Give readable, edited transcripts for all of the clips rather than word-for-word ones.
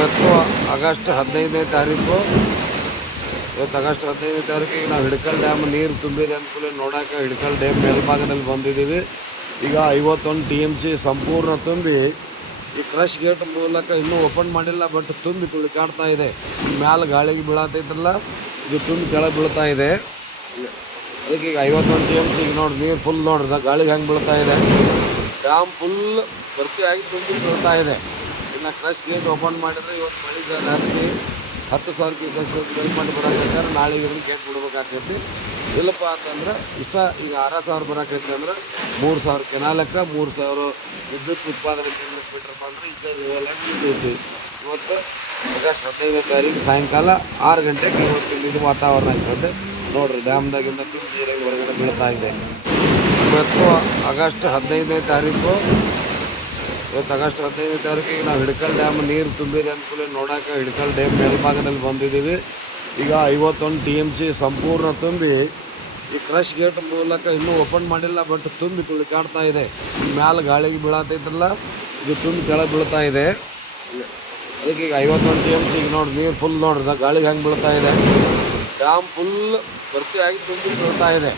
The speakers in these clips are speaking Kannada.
ಇವತ್ತು ಆಗಸ್ಟ್ 15ನೇ ತಾರೀಕು. ಇವತ್ತು ಆಗಸ್ಟ್ 15ನೇ ತಾರೀಕಿಗೆ ನಾವು ಹಿಡಕಲ್ ಡ್ಯಾಮ್ ನೀರು ತುಂಬಿದೆ ಅಂದ್ಕೂಲೆ ನೋಡೋಕೆ ಹಿಡಕಲ್ ಡ್ಯಾಮ್ ಮೇಲ್ಭಾಗದಲ್ಲಿ ಬಂದಿದ್ದೀವಿ. ಈಗ 51 TMC ಸಂಪೂರ್ಣ ತುಂಬಿ ಈ ಕ್ರಶ್ ಗೇಟ್ ಮೂಲಕ ಇನ್ನೂ ಓಪನ್ ಮಾಡಿಲ್ಲ, ಬಟ್ ತುಂಬಿ ತುಳಿಕಾಡ್ತಾ ಇದೆ. ಮ್ಯಾಲೆ ಗಾಳಿಗೆ ಬೀಳತೈತಲ್ಲ, ಇದು ತುಂಬಿ ಕೆಳಗೆ ಬೀಳ್ತಾ ಇದೆ. ಅದಕ್ಕೆ ಈಗ 51 TMC ಈಗ ನೋಡಿ ನೀರು ಫುಲ್ ನೋಡ್ರಿ ಗಾಳಿಗೆ ಹೆಂಗೆ ಬೀಳ್ತಾ ಇದೆ. ಡ್ಯಾಮ್ ಫುಲ್ ಭರ್ತಿಯಾಗಿ ತುಂಬಿ ಬೀಳ್ತಾ ಇದೆ. ಇನ್ನು ಕ್ರಶ್ ಗೇಟ್ ಓಪನ್ ಮಾಡಿದರೆ ಇವತ್ತು ಮಳೆ ಹತ್ತಿ 10,000 ಕ್ಯೂಸೆಕ್ಸ್ ಮಾಡಿ ಬರೋಕೈತೆ. ನಾಳೆ ಇದನ್ನು ಗೇಟ್ ಬಿಡ್ಬೇಕಾಗ್ತೈತಿ. ಇಲ್ಲಪ್ಪ ಅಂತಂದ್ರೆ ಇಷ್ಟ ಈಗ 6,000 ಬರೋಕೈತೆ ಅಂದ್ರೆ 3,000 ಕೆನಾಲಕ್ಕ 3,000 ವಿದ್ಯುತ್ ಉತ್ಪಾದನೆ ಕೇಂದ್ರ ಬಿಟ್ರಪ್ಪ ಅಂದ್ರೆ ಈಗ ಲೆವೆಲಾಗಿ ನಿಂತೈತಿ. ಇವತ್ತು ಆಗಸ್ಟ್ 15ನೇ ತಾರೀಕು ಸಾಯಂಕಾಲ 6 ಗಂಟೆಗೆ ಇವತ್ತು ಇದು ವಾತಾವರಣ ಅನ್ಸುತ್ತೆ ನೋಡ್ರಿ. ಡ್ಯಾಮ್ದಾಗಿಂದ ತುಂಬ ನೀರಾಗಿ ಹೊರಗಡೆ ಬೀಳ್ತಾ ಇದೆ. ಇವತ್ತು ಆಗಸ್ಟ್ 15ನೇ ತಾರೀಕು. ಇವತ್ತು ಆಗಸ್ಟ್ 15ನೇ ತಾರೀಕಿಗೆ ನಾವು ಹಿಡಕಲ್ ಡ್ಯಾಮ್ ನೀರು ತುಂಬಿದೆ ಅಂದ್ಕೂಲೆ ನೋಡೋಕೆ ಹಿಡಕಲ್ ಡ್ಯಾಮ್ ಮೇಲ್ಭಾಗದಲ್ಲಿ ಬಂದಿದ್ದೀವಿ. ಈಗ 51 TMC ಸಂಪೂರ್ಣ ತುಂಬಿ ಈ ಕ್ರಶ್ ಗೇಟ್ ಮೂಲಕ ಇನ್ನೂ ಓಪನ್ ಮಾಡಿಲ್ಲ, ಬಟ್ ತುಂಬಿ ತುಳಿಕಾಡ್ತಾ ಇದೆ. ಮ್ಯಾಲೆ ಗಾಳಿಗೆ ಬೀಳತೈತಲ್ಲ, ಇದು ತುಂಬಿ ಕೆಳಗೆ ಬೀಳ್ತಾ ಇದೆ. ಅದಕ್ಕೆ ಈಗ 51 TMC ಈಗ ನೋಡಿ ನೀರು ಫುಲ್ ನೋಡ್ರಿ ಗಾಳಿಗೆ ಹೆಂಗೆ ಬೀಳ್ತಾ ಇದೆ. ಡ್ಯಾಮ್ ಫುಲ್ ಭರ್ತಿಯಾಗಿ ತುಂಬಿ ಬೀಳ್ತಾ ಇದೆ.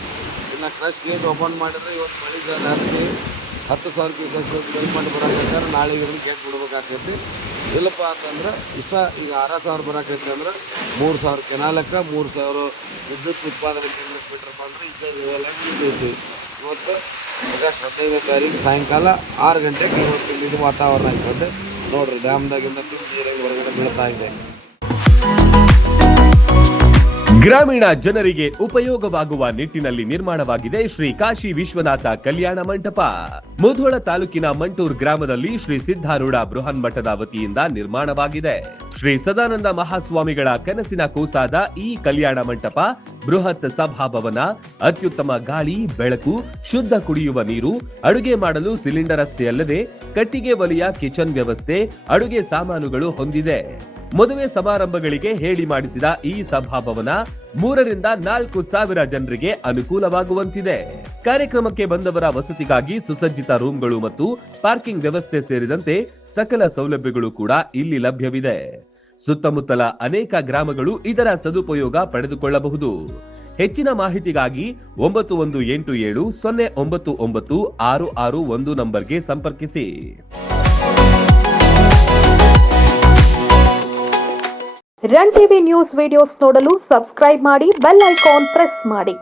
ಇನ್ನು ಕ್ರಶ್ ಗೇಟ್ ಓಪನ್ ಮಾಡಿದರೆ ಇವತ್ತು ಮಳೆ ಹತ್ತಿ 10,000 ಕ್ಯೂಸೆಕ್ಸ್ ಮಾಡಿ ಬರೋಕೈತೆ. ನಾಳೆ ಇದನ್ನು ಗೇಟ್ ಬಿಡ್ಬೇಕಾಗ್ತೈತಿ. ಇಲ್ಲಪ್ಪ ಅಂತಂದ್ರೆ ಇಷ್ಟ ಈಗ 6,000 ಬರೋಕೈತೆ ಅಂದ್ರೆ 3,000 ಕೆನಾಲಕ್ಕ 3,000 ವಿದ್ಯುತ್ ಉತ್ಪಾದನೆ ಕೇಂದ್ರ ಬಿಟ್ರಪ್ಪ ಅಂದ್ರೆ ಈಗ ಲೆವೆಲಾಗಿ ನಿಂತೈತಿ. ಇವತ್ತು ಆಗಸ್ಟ್ 15ನೇ ತಾರೀಕು ಸಾಯಂಕಾಲ 6 ಗಂಟೆಗೆ ಇವತ್ತು ಇದು ವಾತಾವರಣ ಅನ್ಸುತ್ತೆ ನೋಡ್ರಿ. ಡ್ಯಾಮ್ದಾಗಿಂದ ತುಂಬ ನೀರಾಗಿ ಹೊರಗಡೆ ಬೀಳ್ತಾ ಇದೆ. ಗ್ರಾಮೀಣ ಜನರಿಗೆ ಉಪಯೋಗವಾಗುವ ನಿಟ್ಟಿನಲ್ಲಿ ನಿರ್ಮಾಣವಾಗಿದೆ ಶ್ರೀ ಕಾಶಿ ವಿಶ್ವನಾಥ ಕಲ್ಯಾಣ ಮಂಟಪ. ಮುಧೋಳ ತಾಲೂಕಿನ ಮಂಟೂರ್ ಗ್ರಾಮದಲ್ಲಿ ಶ್ರೀ ಸಿದ್ಧಾರೂಢ ಬೃಹನ್ ಮಠದ ವತಿಯಿಂದ ನಿರ್ಮಾಣವಾಗಿದೆ. ಶ್ರೀ ಸದಾನಂದ ಮಹಾಸ್ವಾಮಿಗಳ ಕನಸಿನ ಕೂಸಾದ ಈ ಕಲ್ಯಾಣ ಮಂಟಪ ಬೃಹತ್ ಸಭಾಭವನ, ಅತ್ಯುತ್ತಮ ಗಾಳಿ, ಬೆಳಕು, ಶುದ್ಧ ಕುಡಿಯುವ ನೀರು, ಅಡುಗೆ ಮಾಡಲು ಸಿಲಿಂಡರ್ ಅಷ್ಟೇ ಅಲ್ಲದೆ ಕಟ್ಟಿಗೆ ಒಲೆಯ ಕಿಚನ್ ವ್ಯವಸ್ಥೆ, ಅಡುಗೆ ಸಾಮಾನುಗಳು ಹೊಂದಿದೆ. ಮದುವೆ ಸಮಾರಂಭಗಳಿಗೆ ಹೇಳಿ ಮಾಡಿಸಿದ ಈ ಸಭಾಭವನ 3,000 ರಿಂದ 4,000 ಜನರಿಗೆ ಅನುಕೂಲವಾಗುವಂತಿದೆ. ಕಾರ್ಯಕ್ರಮಕ್ಕೆ ಬಂದವರ ವಸತಿಗಾಗಿ ಸುಸಜ್ಜಿತ ರೂಮ್ಗಳು ಮತ್ತು ಪಾರ್ಕಿಂಗ್ ವ್ಯವಸ್ಥೆ ಸೇರಿದಂತೆ ಸಕಲ ಸೌಲಭ್ಯಗಳು ಕೂಡ ಇಲ್ಲಿ ಲಭ್ಯವಿದೆ. ಸುತ್ತಮುತ್ತಲ ಅನೇಕ ಗ್ರಾಮಗಳು ಇದರ ಸದುಪಯೋಗ ಪಡೆದುಕೊಳ್ಳಬಹುದು. ಹೆಚ್ಚಿನ ಮಾಹಿತಿಗಾಗಿ 9187099661 ನಂಬರ್ಗೆ ಸಂಪರ್ಕಿಸಿ. ರನ್ ಟಿವಿ ನ್ಯೂಸ್ ವಿಡಿಯೋಸ್ ನೋಡಲು ಸಬ್ಸ್ಕ್ರೈಬ್ ಮಾಡಿ, ಬೆಲ್ ಐಕಾನ್ ಪ್ರೆಸ್ ಮಾಡಿ.